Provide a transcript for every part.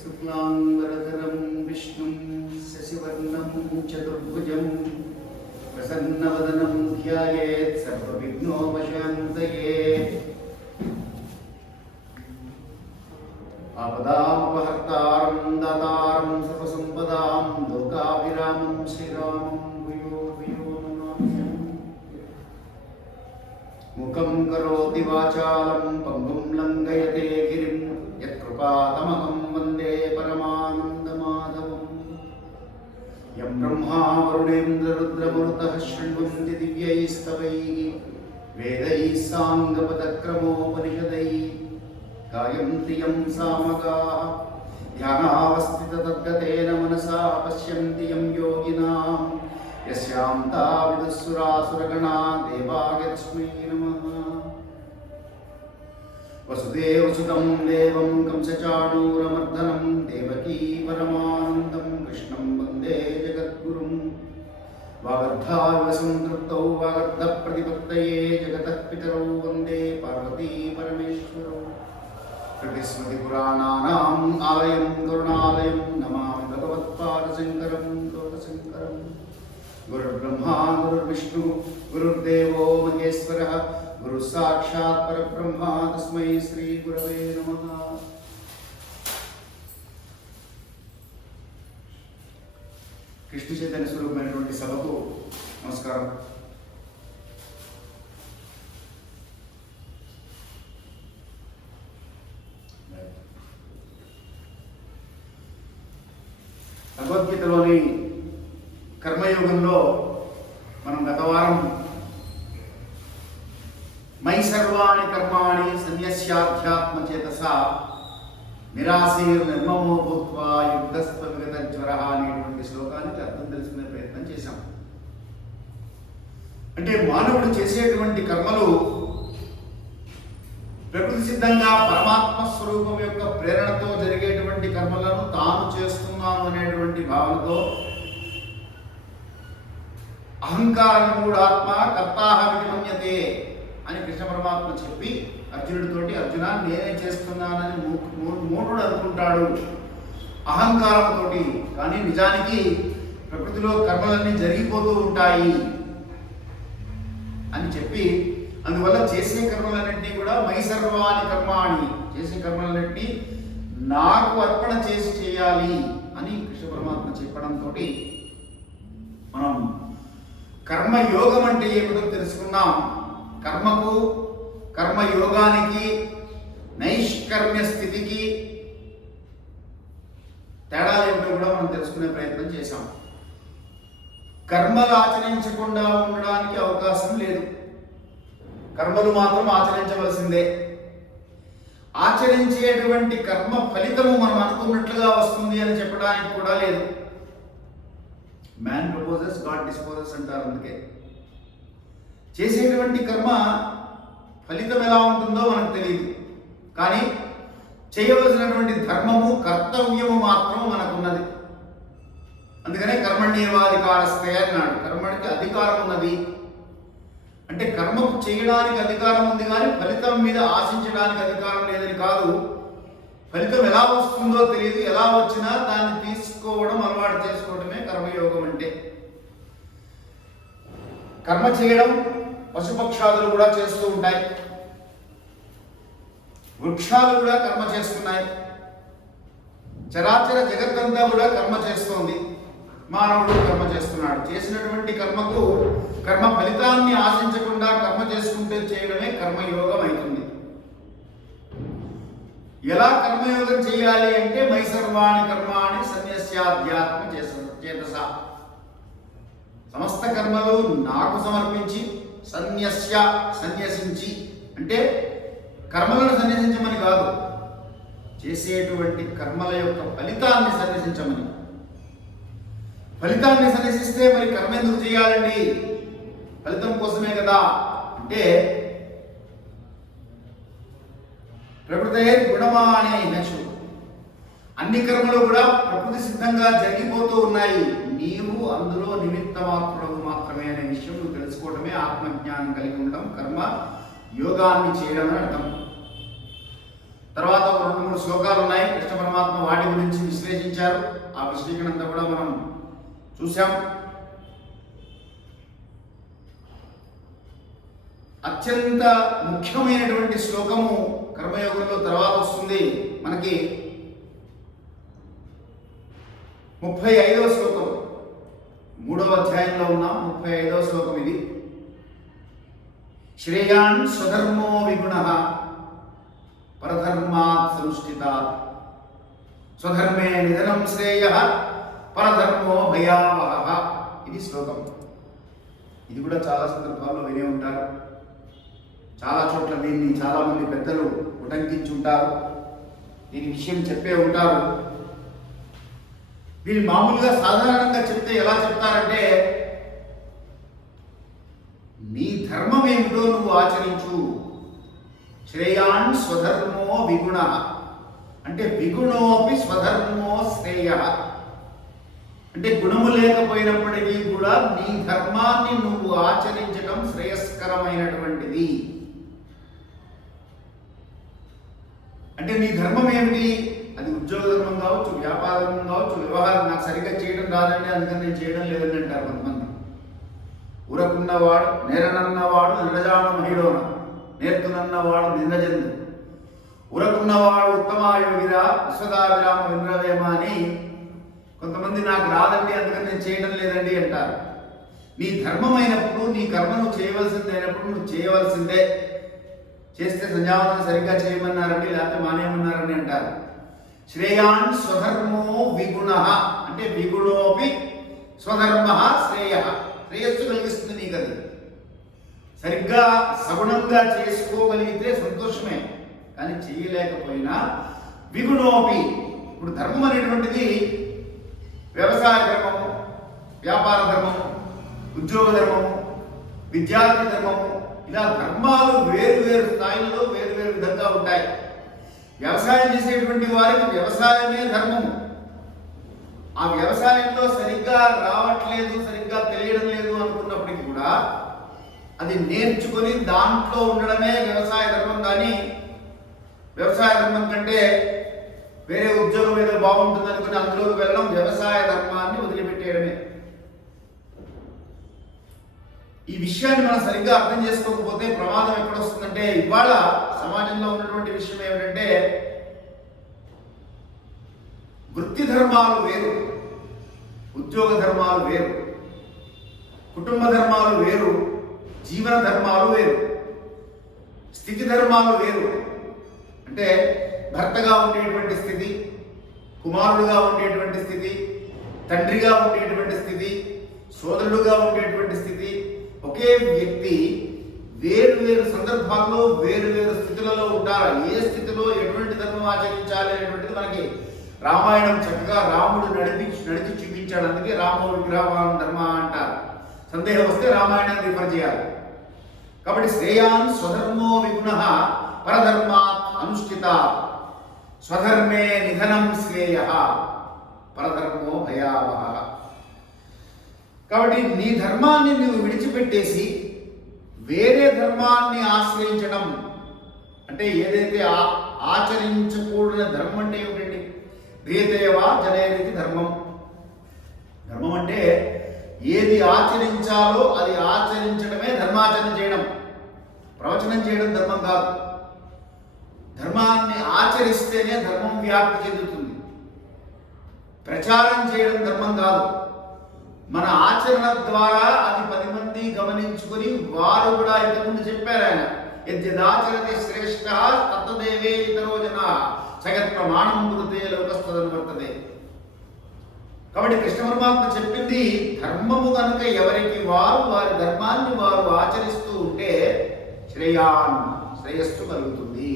शुक्लांबरधरं विष्णुं शशिवर्णं चतुर्भुजं प्रसन्नवदनं ध्यायेत् सर्वविघ्नोपशान्तये। आपदामपहर्तारं दातारं सर्वसम्पदां लोकाभिरामं श्रीरामं भूयो भूयो नमाम्यहम्। मुखं करोति वाचालं पङ्गुं लङ्घयते गिरिं यत्कृपातमहं वन्दे परमानन्दमाधवम्। यं ब्रह्मा वरुणेन्द्ररुद्रमरुतः शृण्वन्ति दिव्यैस्तवैः वेदैः साङ्गपदक्रमोपनिषदैः गायन्ति यं सामगाः ध्यानावस्थिततद्गतेन मनसा पश्यन्ति यं योगिनां यस्यां ताविदुःसुरासुरगणा देवाय नमः। वसुदेवसुतं देवं कंसचाणूरमर्दनं देवकी परमानन्दं कृष्णं वन्दे जगद्गुरुं। वागर्धाविव संतृप्तौ वागर्धप्रतिपत्तये जगतः पितरौ वन्दे पार्वती परमेश्वरौ। श्रुतिस्मृतिपुराणानाम् आलयं करुणालयं नमामि भगवत्पादशङ्करं लोकशङ्करं। गुरुर्ब्रह्मा गुरुर्विष्णु गुरुर्देवो महेश्वरः गुरु साक्षात् परब्रह्म तस्मै श्री गुरवे नमः। कृष्ण चैतन्य स्वरूपమైనటువంటి సభకు నమస్కారం। భగవద్గీతలోని కర్మయోగంలో మనం గత వారం మయి సర్వాణి కర్మాణి సన్యస్యాధ్యాత్మచేతసా నిరాశీర్ నిర్మమో భూత్వా యుద్ధస్వ విగతజ్వరః అనేటువంటి శ్లోకానికి అర్థం తెలుసుకునే ప్రయత్నం చేశాం। అంటే మానవుడు చేసేటువంటి కర్మలు ప్రకృతి సిద్ధంగా పరమాత్మ స్వరూపం యొక్క ప్రేరణతో జరిగేటువంటి కర్మలను తాను చేస్తున్నాను అనేటువంటి భావనతో అహంకారం మూఢాత్మ కర్తాహమితి మన్యతే అని కృష్ణ పరమాత్మ చెప్పి అర్జునుడితోటి అర్జున నేనే చేస్తున్నానని మూఢుడు అనుకుంటాడు అహంకారంతో, కానీ నిజానికి ప్రకృతిలో కర్మలన్నీ జరిగిపోతూ ఉంటాయి అని చెప్పి అందువల్ల చేసే కర్మలన్నింటినీ కూడా మయి సర్వాణి కర్మాణి చేసే కర్మలన్నింటినీ నాకు అర్పణ చేసి చేయాలి అని కృష్ణ పరమాత్మ చెప్పడంతో మనం కర్మయోగం అంటే ఏమిటో తెలుసుకున్నాం। కర్మకు కర్మయోగానికి నైష్కర్మ్య స్థితికి తేడాలు ఏమిటో కూడా మనం తెలుసుకునే ప్రయత్నం చేశాం। కర్మలు ఆచరించకుండా ఉండడానికి అవకాశం లేదు, కర్మలు మాత్రం ఆచరించవలసిందే। ఆచరించేటువంటి కర్మ ఫలితము మనం అనుకున్నట్లుగా వస్తుంది అని చెప్పడానికి కూడా లేదు। మ్యాన్ ప్రపోజెస్ గాడ్ డిస్పోజెస్ అంటారు। అందుకే చేసేటువంటి కర్మ ఫలితం ఎలా ఉంటుందో మనకు తెలియదు, కానీ చేయవలసినటువంటి ధర్మము కర్తవ్యము మాత్రం మనకున్నది। అందుకనే కర్మణ్యేవాధికారస్తే అన్నాడు। కర్మకి అధికారం ఉన్నది అంటే కర్మకు చేయడానికి అధికారం ఉంది, కానీ ఫలితం మీద ఆశించడానికి అధికారం లేదని కాదు। ఫలితం ఎలా వస్తుందో తెలియదు, ఎలా వచ్చినా దాన్ని తీసుకోవడం అలవాటు చేసుకోవడమే కర్మయోగం అంటే। కర్మ చేయడం పశుపక్షాదులు కూడా చేస్తూ ఉంటాయి, వృక్షాలు కూడా కర్మ చేస్తున్నాయి, చరాచర జగత్తంతా కూడా కర్మ చేస్తోంది, మానవుడు కర్మ చేస్తున్నాడు। చేసినటువంటి కర్మకు కర్మ ఫలితాన్ని ఆశించకుండా కర్మ చేసుకుంటే చేయడమే కర్మయోగం అవుతుంది। ఎలా కర్మయోగం చేయాలి అంటే మయి సర్వాణి కర్మాణి సన్యస్యాధ్యాత్మ చేతసా సమస్త కర్మలు నాకు సమర్పించి సన్యసించి అంటే కర్మలను సన్యసించమని కాదు, చేసేటువంటి కర్మల యొక్క ఫలితాన్ని సన్యసించమని। ఫలితాన్ని సన్యసిస్తే మరి కర్మ ఎందుకు చేయాలండి? ఫలితం కోసమే కదా అంటే ప్రకృతే గుణమానే నచు అన్ని కర్మలు కూడా ప్రకృతి సిద్ధంగా జరిగిపోతూ ఉన్నాయి, నీవు అందులో నిమిత్త మాత్రుడు మాత్రమే అనే విషయం నువ్వు తెలుసుకోవడమే ఆత్మజ్ఞానం కలిగి ఉండడం కర్మ యోగాన్ని చేయడం అని అర్థం। తర్వాత 2-3 శ్లోకాలు ఉన్నాయి, కృష్ణ పరమాత్మ వాటి గురించి విశ్లేషించారు. ఆ విశ్లేషణ అంతా కూడా మనం చూసాం. అత్యంత ముఖ్యమైనటువంటి శ్లోకము కర్మయోగంలో తర్వాత వస్తుంది మనకి. 35వ శ్లోకం, 3వ అధ్యాయంలో ఉన్నాం. 35వ శ్లోకం ఇది. శ్రేయాన్ స్వధర్మో విగుణః పరధర్మాత్ సంస్థితాత్ స్వధర్మే నిధనం శ్రేయః పరధర్మో భయావహః. ఇది శ్లోకం. ఇది కూడా చాలా సందర్భాల్లో వినే ఉంటారు. చాలా చోట్ల దీన్ని చాలామంది పెద్దలు ఉటంకించుంటారు, దీని విషయం చెప్పే ఉంటారు. దీన్ని మామూలుగా సాధారణంగా చెప్తే ఎలా చెప్తారంటే, నీ ధర్మం ఏమిటో నువ్వు ఆచరించు. శ్రేయాన్ స్వధర్మో విగుణ అంటే విగుణోపి స్వధర్మో శ్రేయ అంటే గుణము లేకపోయినప్పటికీ కూడా నీ ధర్మాన్ని నువ్వు ఆచరించడం శ్రేయస్కరమైనటువంటిది. అంటే నీ ధర్మం ఏమిటి? అది ఉద్యోగ ధర్మం కావచ్చు, వ్యాపార ధర్మం కావచ్చు, వ్యవహారం. నాకు సరిగ్గా చేయడం రాదండి, అందుకని నేను చేయడం లేదని అంటారు కొంతమంది. ఊరకున్నవాడు నేరనన్నవాడు నిరజాన మహిళోన నేర్తునన్నవాడు నిందజందు ఊరకున్నవాడు ఉత్తమాయోగిరా విశ్వదావిరామ వింద్రవేమ అని కొంతమంది నాకు రాదండి అందుకని నేను చేయడం లేదండి అంటారు. నీ ధర్మమైనప్పుడు, నీ కర్మ నువ్వు చేయవలసిందైనప్పుడు నువ్వు చేయవలసిందే. చేస్తే సంధ్యావందనం సరిగ్గా చేయమన్నారండి, లేకపోతే మానేయమన్నారని అంటారు. శ్రేయాన్ స్వధర్మో విగుణ అంటే విగుణోపి స్వధర్మ శ్రేయ, శ్రేయస్సు కలిగిస్తుంది నీకు. అది సరిగ్గా సగుణంగా చేసుకోగలిగితే సంతోషమే, కానీ చేయలేకపోయినా విగుణోపి. ఇప్పుడు ధర్మం అనేటువంటిది వ్యవసాయ ధర్మము, వ్యాపార ధర్మము, ఉద్యోగ ధర్మము, విద్యార్థి ధర్మము, ఇలా ధర్మాలు వేరు వేరు స్థాయిల్లో వేరు వేరు విధంగా ఉంటాయి. వ్యవసాయం చేసేటువంటి వారికి వ్యవసాయమే ధర్మము. ఆ వ్యవసాయంలో సరిగ్గా రావట్లేదు, సరిగ్గా తెలియడం లేదు అనుకున్నప్పటికీ కూడా అది నేర్చుకొని దాంట్లో ఉండడమే వ్యవసాయ ధర్మం. కానీ వ్యవసాయ ధర్మం కంటే వేరే ఉద్యోగం ఏదో బాగుంటుంది అనుకుని అందులోకి వెళ్ళడం వ్యవసాయ ధర్మాన్ని వదిలిపెట్టేయడమే. ఈ విషయాన్ని మనం సరిగ్గా అర్థం చేసుకోకపోతే ప్రమాదం ఎక్కడ వస్తుందంటే, ఇవాళ సమాజంలో ఉన్నటువంటి విషయం ఏమిటంటే, వృత్తి ధర్మాలు వేరు, ఉద్యోగ ధర్మాలు వేరు, కుటుంబ ధర్మాలు వేరు, జీవన ధర్మాలు వేరు, స్థితి ధర్మాలు వేరు. అంటే భర్తగా ఉండేటువంటి స్థితి, కుమారుడుగా ఉండేటువంటి స్థితి, తండ్రిగా ఉండేటువంటి స్థితి, సోదరుడుగా ఉండేటువంటి స్థితి. ఒకే వ్యక్తి వేరు వేరు సందర్భాల్లో వేరు వేరు స్థితులలో ఉంటారు. ఏ స్థితిలో ఎటువంటి ధర్మం ఆచరించాలి అనేటువంటిది మనకి రామాయణం చక్కగా రాముడు నడిచి చూపించాడు. అందుకే రామో విగ్రహవాన్ ధర్మ అంటారు. సందేహం వస్తే రామాయణాన్ని రిఫర్ చేయాలి. కాబట్టి శ్రేయాన్ స్వధర్మో విగుణ పరధర్మాత్ అనుష్ఠిత స్వధర్మే నిధనం శ్రేయ పరధర్మో భయావహ. కాబట్టి నీ ధర్మాన్ని నువ్వు విడిచిపెట్టేసి వేరే ధర్మాన్ని ఆశ్రయించడం అంటే, ఏదైతే ఆచరించకూడని ధర్మం అంటే ఏమిటండి? రీతేవా జనేది ధర్మం. ధర్మం అంటే ఏది ఆచరించాలో అది ఆచరించడమే ధర్మాచరణ చేయడం. ప్రవచనం చేయడం ధర్మం కాదు. ధర్మాన్ని ఆచరిస్తేనే ధర్మం వ్యాప్తి చెందుతుంది. ప్రచారం చేయడం ధర్మం కాదు. మన ఆచరణ ద్వారా అది 10 మంది గమనించుకొని వారు కూడా ఇంతకుముందు చెప్పారు ఆయన, యద్యదాచరతి శ్రేష్ఠ తత్తదేవే ఇతరో జనా జగత్ ప్రమాణం కురుతే లోకస్తదనువర్తతే. కాబట్టి కృష్ణ పరమాత్మ చెప్పింది ధర్మము కనుక ఎవరికి వారు వారి ధర్మాన్ని వారు ఆచరిస్తూ ఉంటే శ్రేయస్సు కలుగుతుంది.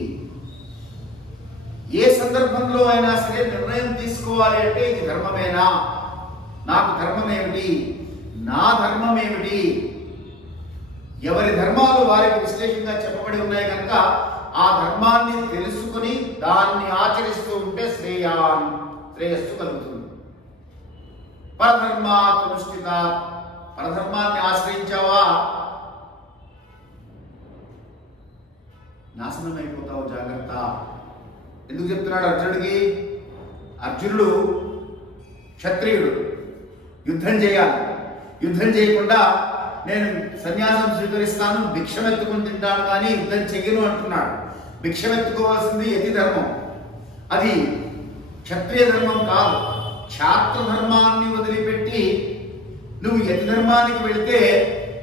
ఏ సందర్భంలో అయినా సరే నిర్ణయం తీసుకోవాలి అంటే ఇది ధర్మమేనా, నాకు ధర్మం ఏమిటి, నా ధర్మం ఏమిటి, ఎవరి ధర్మాలు వారికి విశ్లేషంగా చెప్పబడి ఉన్నాయి కనుక ఆ ధర్మాన్ని తెలుసుకుని దాన్ని ఆచరిస్తూ ఉంటే శ్రేయస్సు కలుగుతుంది. పరధర్మాత్ అనుష్ఠిత, పరధర్మాన్ని ఆశ్రయించావా నాశనం అయిపోతావు, జాగ్రత్త. ఎందుకు చెప్తున్నాడు అర్జునుడికి? అర్జునుడు క్షత్రియుడు యుద్ధం చేయాలి. యుద్ధం చేయకుండా నేను సన్యాసం స్వీకరిస్తాను, భిక్షమెత్తుకుని తింటాను కానీ యుద్ధం చెయ్యను అంటున్నాడు. భిక్షమెత్తుకోవాల్సింది యతి ధర్మం, అది క్షత్రియ ధర్మం కాదు. క్షాత్ర ధర్మాన్ని వదిలిపెట్టి నువ్వు యతి ధర్మానికి వెళితే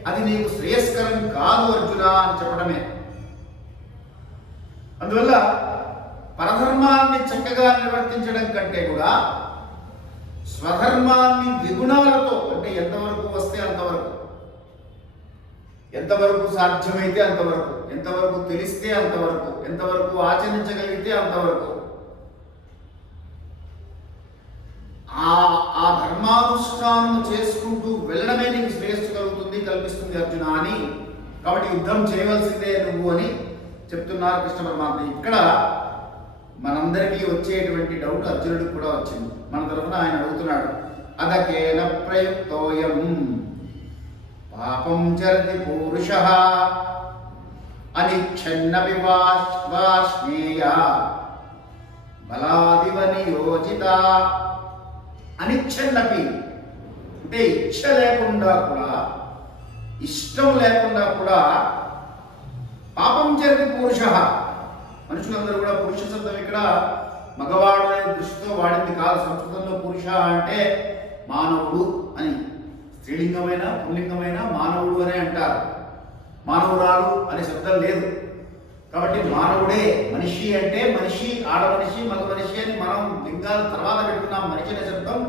అది నీకు శ్రేయస్కరం కాదు అర్జున అని చెప్పడమే. అందువల్ల పరధర్మాన్ని చక్కగా నిర్వర్తించడం కంటే కూడా స్వధర్మాన్ని ద్విగుణాలతో, అంటే ఎంతవరకు వస్తే అంతవరకు, ఎంతవరకు సాధ్యమైతే అంతవరకు, ఎంతవరకు తెలిస్తే అంతవరకు, ఎంతవరకు ఆచరించగలిగితే అంతవరకు ఆ ధర్మానుష్ఠానం చేసుకుంటూ వెళ్ళడమే నీకు శ్రేయస్సు కల్పిస్తుంది అర్జున అని. కాబట్టి యుద్ధం చేయవలసిందే నువ్వు అని చెప్తున్నారు కృష్ణ పరమాత్మ. ఇక్కడ మనందరికీ వచ్చేటువంటి డౌట్ అర్జునుడికి కూడా వచ్చింది. మన తరఫున ఆయన అడుగుతున్నాడు, అదకేన ప్రయుక్తోయం పాపం చరతి పూరుషః అనిచ్ఛన్నపి వాష్ణేయ బలాదివ నియోజిత. అనిచ్ఛన్నపి అంటే ఇచ్ఛ లేకుండా కూడా, ఇష్టం లేకుండా కూడా పాపం చరతి పురుషః. మనుషులందరూ కూడా పురుష శబ్దం ఇక్కడ మగవాడు అనే దృష్టితో వాడింది కాదు. సంస్కృతంలో పురుష అంటే మానవుడు అని, స్త్రీలింగమైన పుల్లింగమైన మానవుడు అనే అంటారు. మానవురాలు అనే శబ్దం లేదు. కాబట్టి మానవుడే. మనిషి అంటే మనిషి, ఆడ మనిషి, మగ మనిషి అని మనం లింగాల తర్వాత పెట్టుకున్నాం. మనిషి అనే శబ్దం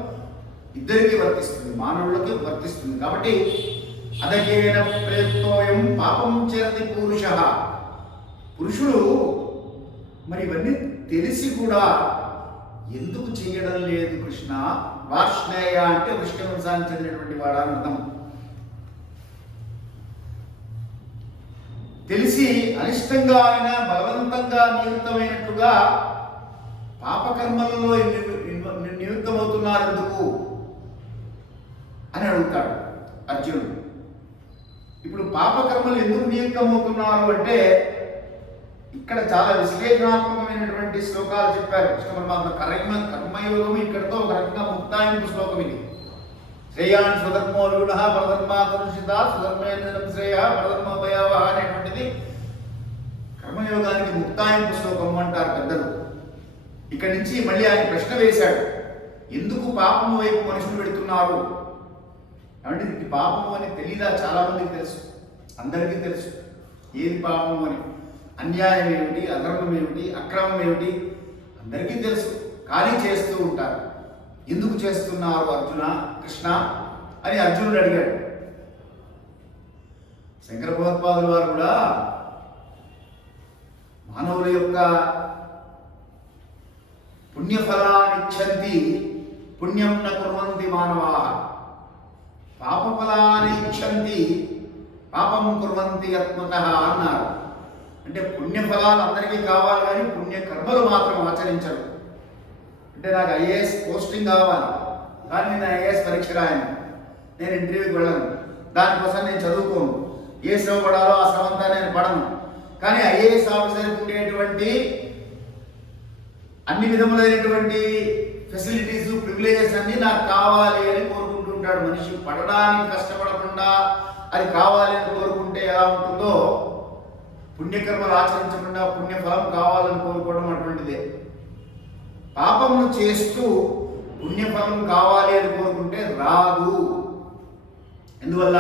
ఇద్దరికి వర్తిస్తుంది, మానవులకి వర్తిస్తుంది. కాబట్టి అదకేన ప్రయుక్తోయం పాపం చరతి పురుషః. పురుషులు మరి ఇవన్నీ తెలిసి కూడా ఎందుకు చేయడం లేదు కృష్ణ? వార్ష్ణేయ అంటే వృష్ణ వంశానికి చెందినటువంటి వాడు అర్థం. తెలిసి అనిష్టంగా అయినా బలవంతంగా నియుక్తమైనట్టుగా పాపకర్మలలో నియుక్తమవుతున్నారు ఎందుకు అని అడుగుతాడు అర్జునుడు. ఇప్పుడు పాపకర్మలు ఎందుకు నియుక్తమవుతున్నారు అంటే ఇక్కడ చాలా విశ్లేషణాత్మకమైనటువంటి శ్లోకాలు చెప్పారు కృష్ణ పరమాత్మ. కర్మయోగం ఇక్కడతో ఒక రకంగా ముక్తాయింపు శ్లోకం ఇది. శ్రేయాన్ స్వధర్మో విగుణ పరధర్మానుషిత స్వధర్మేంద్రం శ్రేయ పరధర్మ భయావహ అనేటువంటిది కర్మయోగానికి ముక్తాయింపు శ్లోకం అంటారు పెద్దలు. ఇక్కడి నుంచి మళ్ళీ ఆయన ప్రశ్న వేశాడు, ఎందుకు పాపము వైపు మనుషులు పెడుతున్నారు అంటే. ఇది పాపము అని తెలీదా? చాలా మందికి తెలుసు, అందరికీ తెలుసు ఏది పాపము అని. అన్యాయం ఏమిటి, అధర్మం ఏమిటి, అక్రమం ఏమిటి అందరికీ తెలుసు, కానీ చేస్తూ ఉంటారు. ఎందుకు చేస్తున్నారు అర్జున కృష్ణ అని అర్జునుడు అడిగాడు. శంకర భగవత్పాదుల వారు కూడా మానవుల యొక్క పుణ్యఫలానిచ్చంతి పుణ్యం న కుర్వంతి మానవాః, పాపఫలానిచ్చంతి పాపం కుర్వంతి ఆత్మతః అన్నారు. అంటే పుణ్యఫలాలు అందరికీ కావాలి కానీ పుణ్యకర్మలు మాత్రం ఆచరించరు. అంటే నాకు ఐఏఎస్ పోస్టింగ్ కావాలి కానీ నేను ఐఏఎస్ పరీక్ష రాయను, నేను ఇంటర్వ్యూకి వెళ్ళను, దానికోసం నేను చదువుకోను, ఏ శ్రమ పడాలో ఆ శ్రమ అంతా నేను పడను. కానీ ఐఏఎస్ ఆఫీసర్కి ఉండేటువంటి అన్ని విధములైనటువంటి ఫెసిలిటీస్, ప్రివిలేజెస్ అన్నీ నాకు కావాలి అని కోరుకుంటుంటాడు మనిషి. పడడానికి కష్టపడకుండా అది కావాలి అని కోరుకుంటే ఎలా ఉంటుందో, పుణ్యకర్మలు ఆచరించకుండా పుణ్యఫలం కావాలని కోరుకోవడం అటువంటిదే. పాపమును చేస్తూ పుణ్యఫలం కావాలి అని కోరుకుంటే రాదు. ఎందువల్ల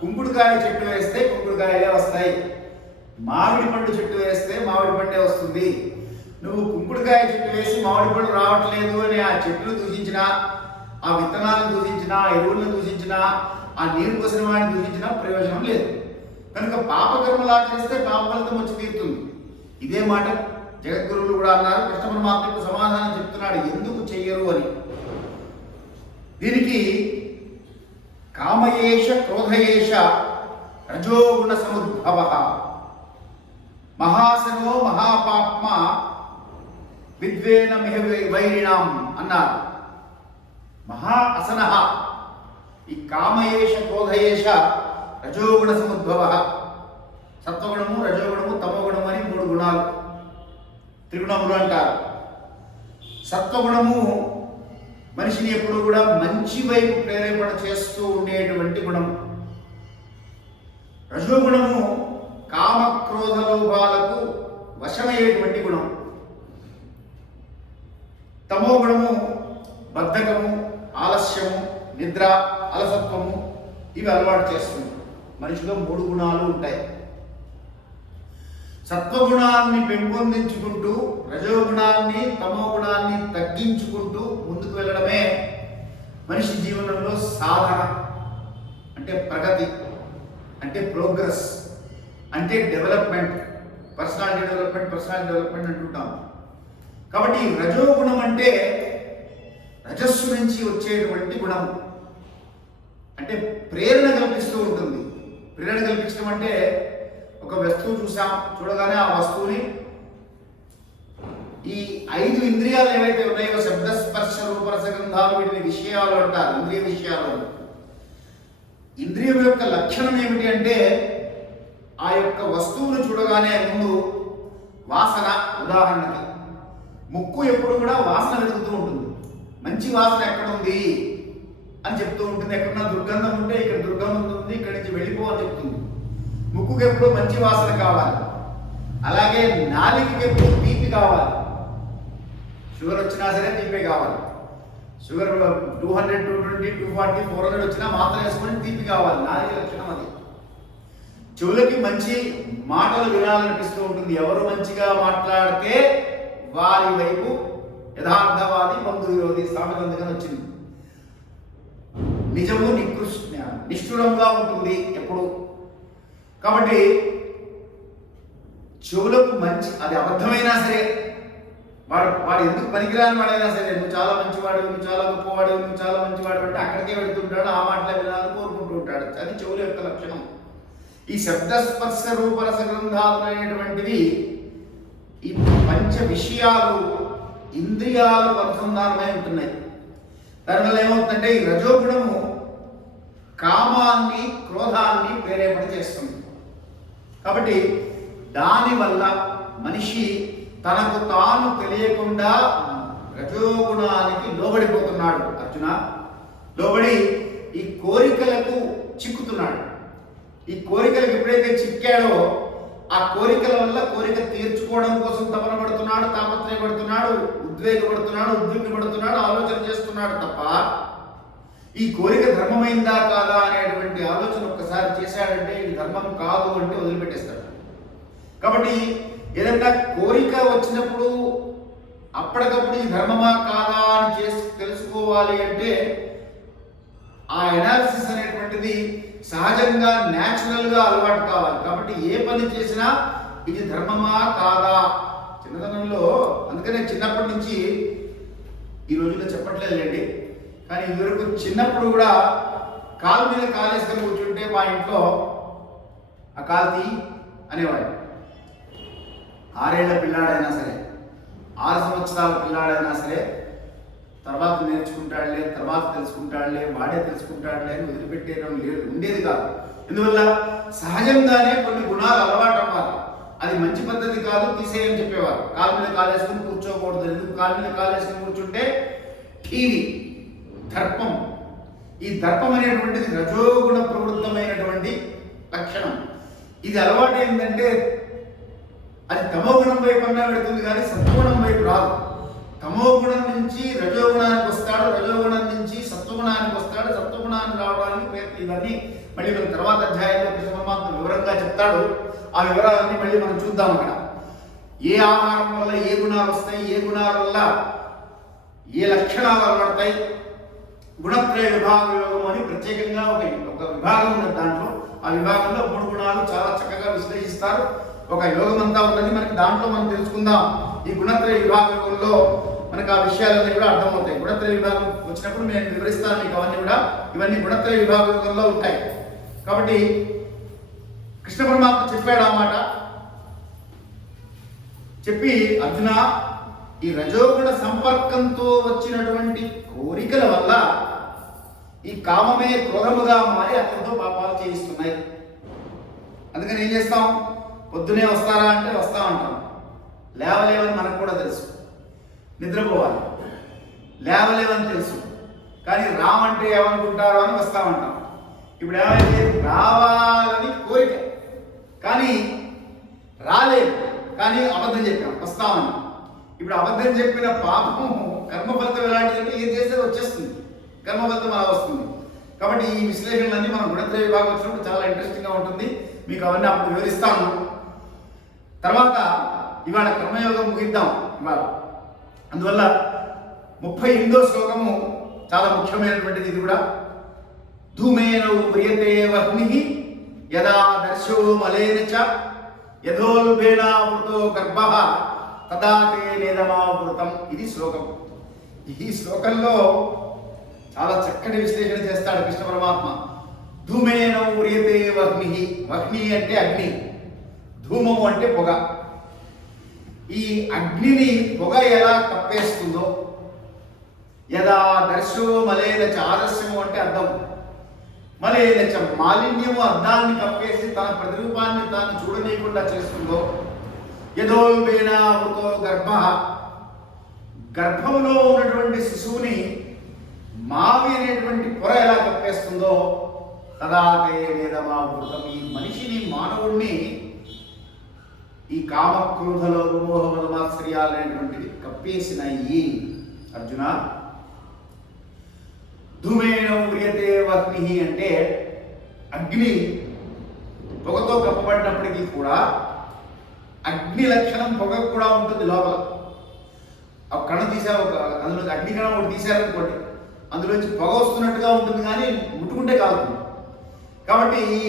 కుంకుడుకాయ చెట్టు వేస్తే కుంకుడుకాయలే వస్తాయి, మామిడి పండు చెట్టు వేస్తే మామిడి పండే వస్తుంది. నువ్వు కుంకుడుకాయ చెట్టు వేసి మామిడి పండు రావట్లేదు అని ఆ చెట్టును దూషించినా, ఆ విత్తనాలను దూషించినా, ఎరువులను దూషించినా, ఆ నీరు పోసిన వాడిని దూషించినా ప్రయోజనం లేదు. కనుక పాపకర్మలు ఆచరిస్తే పాప ఫలితం వచ్చి తీరుతుంది. ఇదే మాట జగద్గురువులు కూడా అన్నారు. కృష్ణ పరమాత్మకు సమాధానం చెప్తున్నాడు ఎందుకు చెయ్యరు అని. దీనికి కామయేష క్రోధయేష రజోగుణ సముద్భవ మహాసనో మహాపాప్మ విద్వేన మిహ వైరిణాం అన్నారు. మహా అసన ఈ కామయేష క్రోధయేష రజోగుణ సముద్భవ. సత్వగుణము, రజోగుణము, తమోగుణము అని 3 గుణాలు, త్రిగుణములు అంటారు. సత్వగుణము మనిషిని ఎప్పుడు కూడా మంచి వైపు ప్రేరేపణ చేస్తూ ఉండేటువంటి గుణం. రజోగుణము కామ క్రోధ లోభాలకు వశమయ్యేటువంటి గుణం. తమో గుణము బద్ధకము, ఆలస్యము, నిద్ర, అలసత్వము ఇవి అలవాటు చేస్తుంది. మనిషిలో 3 గుణాలు ఉంటాయి. సత్వగుణాన్ని పెంపొందించుకుంటూ రజోగుణాన్ని తమో గుణాన్ని తగ్గించుకుంటూ ముందుకు వెళ్ళడమే మనిషి జీవనంలో సాధన. అంటే ప్రగతి, అంటే ప్రోగ్రెస్, అంటే డెవలప్మెంట్, పర్సనాలిటీ డెవలప్మెంట్ అంటుంటాం. కాబట్టి రజోగుణం అంటే రజస్సు నుంచి వచ్చేటువంటి గుణం. అంటే ప్రేరణ కల్పిస్తూ ఉంటుంది. ప్రేరణ కల్పించడం అంటే ఒక వస్తువు చూడగానే ఆ వస్తువుని ఈ 5 ఇంద్రియాలు ఏవైతే ఉన్నాయో శబ్ద స్పర్శ రూప రసగంధాలు, వీటిని విషయాలు అంటారు, ఇంద్రియ విషయాలు. ఇంద్రియం యొక్క లక్షణం ఏమిటి అంటే ఆ యొక్క వస్తువును చూడగానే ముందు వాసన. ఉదాహరణకి ముక్కు ఎప్పుడు కూడా వాసన వెతుకుతూ ఉంటుంది. మంచి వాసన ఎక్కడ ఉంది అని చెప్తూ ఉంటుంది. ఎక్కడన్నా దుర్గంధం ఉంటే ఇక్కడ దుర్గంధం ఉంది, ఇక్కడి నుంచి వెళ్ళిపో అని చెప్తుంది. ముక్కుకి ఎప్పుడు మంచి వాసన కావాలి. అలాగే నాలుకకి ఎప్పుడు తీపి కావాలి. షుగర్ వచ్చినా సరే తీపే కావాలి. షుగర్ 200, 220, 240, 400 వచ్చినా మాత్రం వేసుకొని తీపి కావాలి. నాలుక లక్షణం అది. చెవులకి మంచి మాటలు వినాలనిపిస్తూ ఉంటుంది. ఎవరు మంచిగా మాట్లాడితే వారి వైపు యథార్థవాది బంధు విరోధి సామెత అందుకని వచ్చింది. నిజము నిష్ఠురంగా ఉంటుంది ఎప్పుడు. కాబట్టి చెవులకు మంచి, అది అబద్ధమైనా సరే, వాడు ఎందుకు పనికిరాని వాడైనా సరే, నువ్వు చాలా మంచివాడు, నువ్వు చాలా గొప్పవాడు, నువ్వు చాలా మంచివాడు అంటే అక్కడికే వెళుతుంటాడు, ఆ మాటలే వినాలని కోరుకుంటూ ఉంటాడు. అది చెవుల యొక్క లక్షణం. ఈ శబ్దస్పర్శ రూపరస గ్రంథాలు అనేటువంటివి ఈ పంచ విషయాలు ఇంద్రియాలకు అనుసంధానమై ఉంటున్నాయి. దానివల్ల ఏమవుతుందంటే ఈ రజోగుణము కామాన్ని, క్రోధాన్ని ప్రేరేపణ చేస్తుంది. కాబట్టి దానివల్ల మనిషి తనకు తాను తెలియకుండా రజోగుణానికి లోబడిపోతున్నాడు. అర్జున, లోబడి ఈ కోరికలకు చిక్కుతున్నాడు. ఈ కోరికలకు ఎప్పుడైతే చిక్కాడో ఆ కోరికల వల్ల కోరిక తీర్చుకోవడం కోసం తపన పడుతున్నాడు, తాపత్రయపడుతున్నాడు, ఉద్విగ్నపడుతున్నాడు, ఆలోచన చేస్తున్నాడు తప్ప ఈ కోరిక ధర్మమైందా కాదా అనేటువంటి ఆలోచన ఒక్కసారి చేశాడంటే ఇది ధర్మం కాదు అంటే వదిలిపెట్టేస్తాడు. కాబట్టి ఏదైనా కోరిక వచ్చినప్పుడు అప్పటికప్పుడు ఈ ధర్మమా కాదా అని తెలుసుకోవాలి అంటే ఆ ఎనాలిసిస్ అనేటువంటిది సహజంగా న్యాచురల్గా అలవాటు కావాలి. కాబట్టి ఏ పని చేసినా ఇది ధర్మమా కాదా, చిన్నతనంలో, అందుకనే చిన్నప్పటి నుంచి, ఈ రోజుల్లో చెప్పట్లేదులేండి, కానీ ఇదివరకు చిన్నప్పుడు కూడా కాలు మీద కాలేసుకొని కూర్చుంటే మా ఇంట్లో ఆ కాలు తీ అనేవాడు. 6 ఏళ్ల పిల్లాడైనా సరే, 6 సంవత్సరాల పిల్లాడైనా సరే, తర్వాత నేర్చుకుంటాడులే, తర్వాత తెలుసుకుంటాడులే, వాడే తెలుసుకుంటాడులే అని వదిలిపెట్టేయడం ఉండేది కాదు. ఎందువల్ల సహజంగానే కొన్ని గుణాలు అలవాటు అవ్వాలి. అది మంచి పద్ధతి కాదు, తీసేయని చెప్పేవారు. కాలు మీద కాలేసుకుని కూర్చోకూడదు. ఎందుకు కాలు మీద కాలేసుకుని కూర్చుంటే టీవీ దర్పం. ఈ దర్పం అనేటువంటిది రజోగుణ ప్రవృత్తమైనటువంటి లక్షణం. ఇది అలవాటు ఏంటంటే అది తమోగుణం వైపు అన్నా పెడుతుంది కానీ సత్వగుణం వైపు రాదు. తమోగుణం నుంచి రజోగుణానికి వస్తాడు, రజోగుణం నుంచి సత్వగుణానికి వస్తాడు, సత్వగుణానికి రావడానికి ప్రయత్నం. ఇవన్నీ మళ్ళీ మన తర్వాత అధ్యాయంలో కృష్ణ పరమాత్మ వివరంగా చెప్తాడు. ఆ వివరాలన్నీ మళ్ళీ మనం చూద్దాం. అక్కడ ఏ ఆహారం వల్ల ఏ గుణాలు వస్తాయి, ఏ గుణాల వల్ల ఏ లక్షణాలు అలవడతాయి, గుణత్రయ విభాగ యోగం అని ప్రత్యేకంగా ఒక విభాగం ఉన్నది. దాంట్లో ఆ విభాగంలో 3 గుణాలు చాలా చక్కగా విశ్లేషిస్తారు. ఒక యోగం అంతా ఉన్నది మనకి. దాంట్లో మనం తెలుసుకుందాం. ఈ గుణత్రయ విభాగ యోగంలో మనకు ఆ విషయాలన్నీ కూడా అర్థమవుతాయి. గుణత్రయ విభాగం వచ్చినప్పుడు నేను వివరిస్తాను మీకు అవన్నీ కూడా. ఇవన్నీ గుణత్రయ విభాగ యోగంలో ఉంటాయి. కాబట్టి కృష్ణ పరమాత్మ చెప్పాడు ఆ మాట. చెప్పి అర్జున, ఈ రజోగుణ సంపర్కంతో వచ్చినటువంటి కోరికల వల్ల ఈ కామమే క్రోధముగా మారి అతనితో పాపాలు చేయిస్తున్నాయి. అందుకని ఏం చేస్తాం? పొద్దునే వస్తారా అంటే వస్తా అంటాం. లేవలేవని మనకు కూడా తెలుసు. నిద్రపోవాలి. లేవలేవని తెలుసు, కానీ రామంటే ఏమనుకుంటారో అని వస్తామంటాం. ఇప్పుడు ఏమైంది? రావాలని కోరిక, కానీ రాలేదు, కానీ అబద్ధం చెప్పాం వస్తామని. ఇప్పుడు అబద్ధం చెప్పిన పాపం కర్మఫలితం ఎలాంటిదంటే ఏం చేస్తే వచ్చేస్తుంది, కర్మఫలితం అలా వస్తుంది. కాబట్టి ఈ విశ్లేషణలన్నీ మనం గుణత్రయ విభాగం వచ్చినప్పుడు చాలా ఇంట్రెస్టింగ్గా ఉంటుంది. మీకు అవన్నీ అప్పుడు వివరిస్తాను. తర్వాత ఇవాళ కర్మయోగం ముగిద్దాం ఇవాళ. అందువల్ల 38వ శ్లోకము చాలా ముఖ్యమైనటువంటిది. ఇది కూడా ధూమేన వ్రియతే వహ్ని యదా దర్శో మలేన చ యథోల్బేనావృతో గర్భః తదా తే నేదమావృతం. ఇది శ్లోకం. ఈ శ్లోకంలో చాలా చక్కటి విశ్లేషణ చేస్తాడు కృష్ణ పరమాత్మ. ధూమేన వ్రియతే వహ్ని. వహ్ని అంటే అగ్ని, ధూమము అంటే పొగ. ఈ అగ్నిని పొగ ఎలా కప్పేస్తుందో, యదా దర్శో మలేనచ, ఆదర్శము అంటే అద్దం, మలేనచ మాలిన్యము అద్దాన్ని కప్పేసి తన ప్రతిరూపాన్ని తాను చూడనీయకుండా చేస్తుందో, యథోల్బేనావృతో గర్భః, గర్భంలో ఉన్నటువంటి శిశువుని మావి అనేటువంటి పొర ఎలా కప్పేస్తుందో, తదా తే నేదమావృతం. ఈ మనిషిని, మానవుణ్ణి ఈ కామ క్రోధ లోభ మోహ మద మాత్సర్యాలు అనేటువంటివి కప్పేసినాయి. అర్జున, ధూమేన వ్రియతే వహ్ని అంటే అగ్ని పొగతో కప్పబడినప్పటికీ కూడా అగ్ని లక్షణం పొగకు కూడా ఉంటుంది లోపల. ఒక కణం తీసారు, అందులో అగ్ని కణం ఒకటి తీశారనుకోండి, అందులోంచి పొగ వస్తున్నట్టుగా ఉంటుంది, కానీ ముట్టుకుంటే కాలుతుంది. కాబట్టి ఈ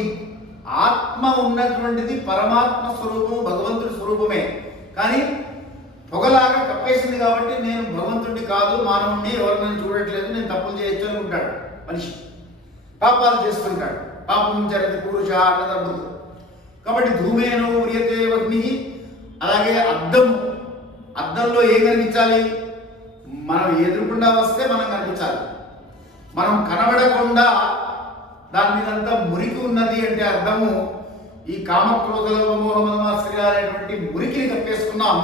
ఆత్మ ఉన్నటువంటిది పరమాత్మ స్వరూపం, భగవంతుడి స్వరూపమే, కానీ పొగలాగా కప్పేసింది. కాబట్టి నేను భగవంతుడిని కాదు, మానవుడిని, ఎవరు నన్ను చూడట్లేదు, నేను తప్పులు చేయొచ్చు అనుకుంటాడు మనిషి. పాపాలు చేస్తుంటాడు, పాపం చరతి పురుష అన్నదమ్ముడు. కాబట్టి ధూమేనో వ్రియతే వహ్ని. అలాగే అద్దం, అద్దంలో ఏం కనిపించాలి? మనం ఎదురుకుండా వస్తే మనం కనిపించాలి. మనం కనబడకుండా దాని మీదంతా మురికి ఉన్నది అంటే అర్థము ఈ కామక్రోధ మోహ మద మాత్సర్యాలు అనేటువంటి మురికిని కప్పేసుకున్నాం.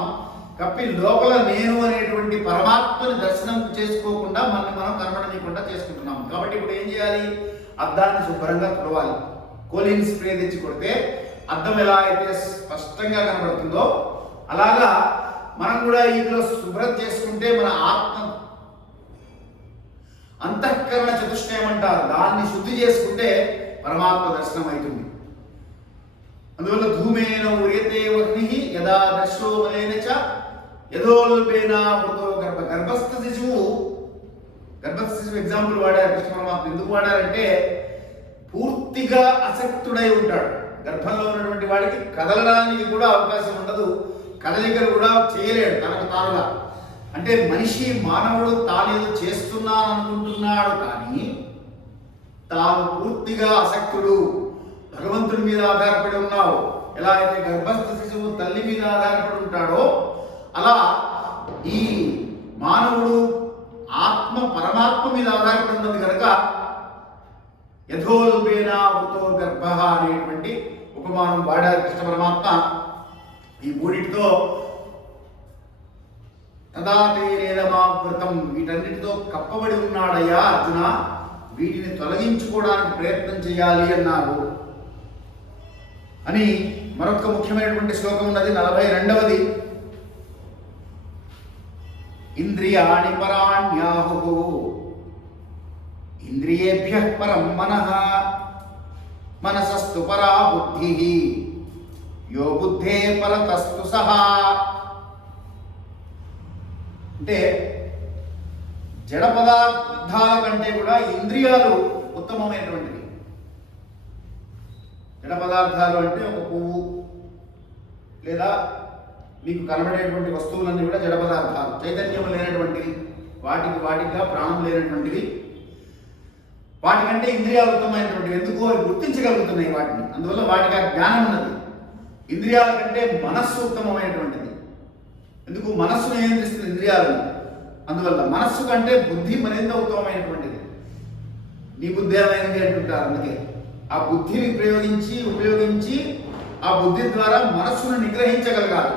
కప్పి లోపల నేను అనేటువంటి పరమాత్మని దర్శనం చేసుకోకుండా మనం కనబడనీయకుండా చేసుకుంటున్నాం. కాబట్టి ఇప్పుడు ఏం చేయాలి? అద్దాన్ని శుభ్రంగా తుడవాలి. కోలిన్ స్ప్రే తెచ్చి కొడితే అద్దం ఎలా అయితే స్పష్టంగా కనబడుతుందో, అలాగా మనం కూడా ఇందులో శుభ్రం చేసుకుంటే మన ఆత్మ అంతఃకరణ చతుష్టయం అంటారు, దాన్ని శుద్ధి చేసుకుంటే పరమాత్మ దర్శనం అవుతుంది. అందువల్ల ధూమేన వ్రియతే వహ్ని యదా దర్శో మలేన చ యథోల్బేనావృతో గర్భ. గర్భస్థ శిశువు ఎగ్జాంపుల్ వాడారు కృష్ణ పరమాత్మ. ఎందుకు వాడారంటే పూర్తిగా అసక్తుడై ఉంటాడు. గర్భంలో ఉన్నటువంటి వాడికి కదలడానికి కూడా అవకాశం ఉండదు, కదలికలు కూడా చేయలేడు తనకు తానుగా. అంటే మనిషి, మానవుడు తానేదో చేస్తున్నాను అనుకుంటున్నాడు, కానీ తాను పూర్తిగా అసక్తుడు, భగవంతుడి మీద ఆధారపడి ఉన్నావు. ఎలా అయితే గర్భస్థ శిశువు తల్లి మీద ఆధారపడి ఉంటాడో, అలా ఈ మానవుడు ఆత్మ పరమాత్మ మీద ఆధారపడి ఉన్నది కనుక యథోల్బేనావృతో గర్భ అనేటువంటి ఉపమానం వాడారు కృష్ణ పరమాత్మ. ఈ మూడింటితో తదా తే నేదమావృతం, వీటన్నిటితో కప్పబడి ఉన్నాడయ్యా అర్జున, వీటిని తొలగించుకోవడానికి ప్రయత్నం చేయాలి అన్నారు అని మరొక ముఖ్యమైనటువంటి శ్లోకం ఉన్నది, 42వది. ఇంద్రియాణి పరాణ్యాహు ఇంద్రియేభ్యః పరం మనః మనసస్తు పరా బుద్ధిః యో బుద్ధే పరతస్తు సహా. అంటే జడ పదార్థాల కంటే కూడా ఇంద్రియాలు ఉత్తమమైనటువంటివి. జడ పదార్థాలు అంటే ఒక పువ్వు లేదా మీకు కనబడేటువంటి వస్తువులన్నీ కూడా జడ పదార్థాలు, చైతన్యం లేనటువంటివి, వాటిగా ప్రాణం లేనటువంటివి. వాటికంటే ఇంద్రియాలు ఉత్తమమైనటువంటివి. ఎందుకు? అవి గుర్తించగలుగుతున్నాయి వాటిని, అందువల్ల వాటికి ఆ జ్ఞానం ఉన్నది. ఇంద్రియాల కంటే మనస్సు ఉత్తమమైనటువంటిది. ఎందుకు? మనస్సును నియంత్రిస్తుంది ఇంద్రియాలను, అందువల్ల మనస్సు కంటే బుద్ధి మరింత ఉత్తమమైనటువంటిది. నీ బుద్ధి ఏమైంది అంటుంటారు. అందుకే ఆ బుద్ధిని ఉపయోగించి ఆ బుద్ధి ద్వారా మనస్సును నిగ్రహించగలగాలి.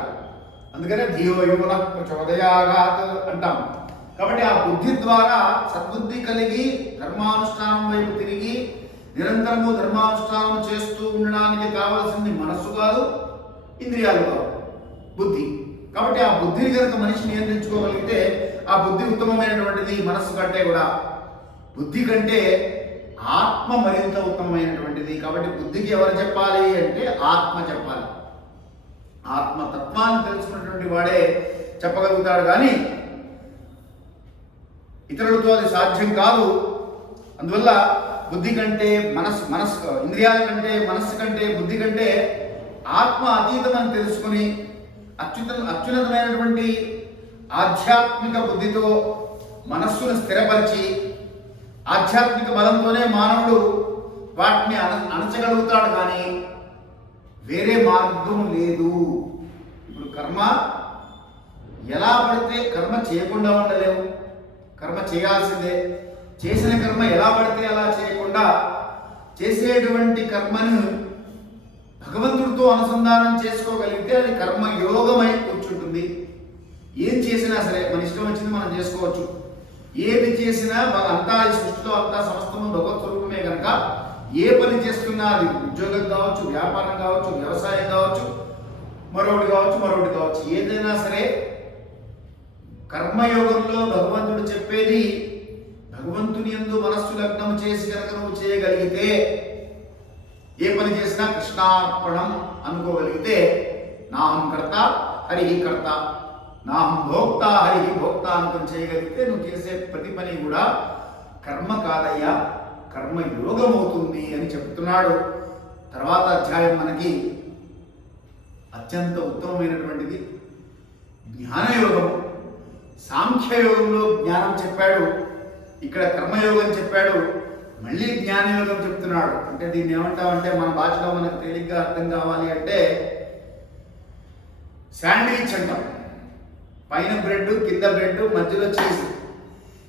అందుకనే ధియో యువన ప్రచోదయాగాత్ అంటాం. కాబట్టి ఆ బుద్ధి ద్వారా సద్బుద్ధి కలిగి ధర్మానుష్ఠానం వైపు తిరిగి నిరంతరము ధర్మానుష్ఠానం చేస్తూ ఉండడానికి కావలసింది మనస్సు కాదు, ఇంద్రియాలు కాదు, బుద్ధి. కాబట్టి ఆ బుద్ధిని కనుక మనిషి నియంత్రించుకోగలిగితే ఆ బుద్ధి ఉత్తమమైనటువంటిది. మనస్సు కంటే కూడా బుద్ధి కంటే ఆత్మ మరింత ఉత్తమమైనటువంటిది. కాబట్టి బుద్ధికి ఎవరు చెప్పాలి అంటే ఆత్మ చెప్పాలి. ఆత్మతత్వాన్ని తెలుసుకున్నటువంటి వాడే చెప్పగలుగుతాడు, కానీ ఇతరులతో అది సాధ్యం కాదు. అందువల్ల బుద్ధి కంటే మనస్సు ఇంద్రియాల కంటే మనస్సు కంటే బుద్ధి కంటే ఆత్మ అతీతం అని తెలుసుకుని అత్యున్నతమైనటువంటి ఆధ్యాత్మిక బుద్ధితో మనస్సును స్థిరపరిచి ఆధ్యాత్మిక బలంతోనే మానవుడు వాటిని అణచగలుగుతాడు, కానీ వేరే మార్గం లేదు. ఇప్పుడు కర్మ ఎలా పడితే కర్మ చేయకుండా ఉండలేవు, కర్మ చేయాల్సిందే. చేసిన కర్మ ఎలా పడితే అలా చేయకుండా చేసేటువంటి కర్మను భగవంతుడితో అనుసంధానం చేసుకోగలిగితే అది కర్మయోగమై కూర్చుంటుంది. ఏం చేసినా సరే మన ఇష్టం వచ్చింది మనం చేసుకోవచ్చు. ఏది చేసినా అంతా ఈ సృష్టిలో అంతా సమస్తము భగవత్ స్వరూపమే కనుక ఏ పని చేస్తున్నా అది ఉద్యోగం కావచ్చు, వ్యాపారం కావచ్చు, వ్యవసాయం కావచ్చు, మరొకటి కావచ్చు, ఏదైనా సరే కర్మయోగంలో భగవంతుడు చెప్పేది భగవంతుని యందు మనస్సు లగ్నం చేసి కనుక నువ్వు చేయగలిగితే, ఏ పని చేసినా కృష్ణార్పణం అనుకోగలిగితే, నాహం కర్త హరి కర్త, నాహం భోక్త హరి భోక్త అనుకుని చేయగలిగితే నువ్వు చేసే ప్రతి పని కూడా కర్మ కాదయ్యా, కర్మయోగం అవుతుంది అని చెప్తున్నాడు. తర్వాత అధ్యాయం మనకి అత్యంత ఉత్తమమైనటువంటిది జ్ఞానయోగం. సాంఖ్యయోగంలో జ్ఞానం చెప్పాడు, ఇక్కడ కర్మయోగం చెప్పాడు, మళ్ళీ జ్ఞానయోగం చెప్తున్నాడు. అంటే దీన్ని ఏమంటామంటే మన భాషలో మనకు తేలిగ్గా అర్థం కావాలి అంటే శాండ్విచ్ అంటాం. పైన బ్రెడ్, కింద బ్రెడ్, మధ్యలో చీజ్.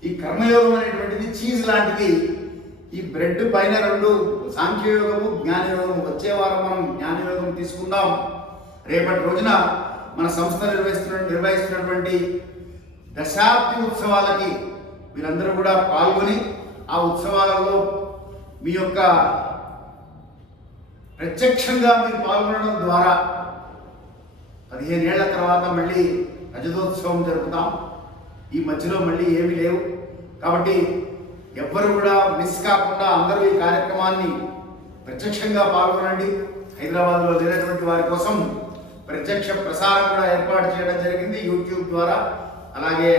ఈ కర్మయోగం అనేటువంటిది చీజ్ లాంటిది. ఈ బ్రెడ్ పైన రెండు సాంఖ్యయోగము, జ్ఞానయోగము. వచ్చే వారం మనం జ్ఞానయోగం తీసుకుందాం. రేపటి రోజున మన సంస్థ నిర్వహిస్తున్నటువంటి దశాబ్ది ఉత్సవాలకి మీరందరూ కూడా పాల్గొని ఆ ఉత్సవాలలో మీ యొక్క ప్రత్యక్షంగా మీరు పాల్గొనడం ద్వారా 15 ఏళ్ల తర్వాత మళ్ళీ రజతోత్సవం జరుపుతాం. ఈ మధ్యలో మళ్ళీ ఏమీ లేవు. కాబట్టి ఎవ్వరు కూడా మిస్ కాకుండా అందరూ ఈ కార్యక్రమాన్ని ప్రత్యక్షంగా పాల్గొనండి. హైదరాబాద్లో లేనటువంటి వారి కోసం ప్రత్యక్ష ప్రసారం కూడా ఏర్పాటు చేయడం జరిగింది. యూట్యూబ్ ద్వారా, అలాగే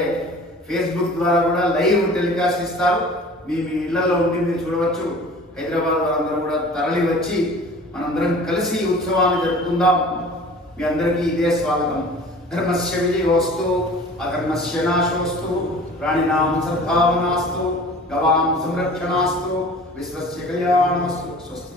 ఫేస్బుక్ ద్వారా కూడా లైవ్ టెలికాస్ట్ ఇస్తారు. మీ ఇళ్లలో ఉండి మీరు చూడవచ్చు. హైదరాబాద్ వారందరూ కూడా తరలి వచ్చి మనందరం కలిసి ఉత్సవాన్ని జరుపుకుందాం. మీ అందరికీ ఇదే స్వాగతం. ధర్మస్య విజయోస్తు, అధర్మస్య నాశోస్తు, ప్రాణినాం సద్భావనాస్తు, గవాం సంరక్షణాస్తు, విశ్వస్య కళ్యాణమస్తు. స్వస్తి.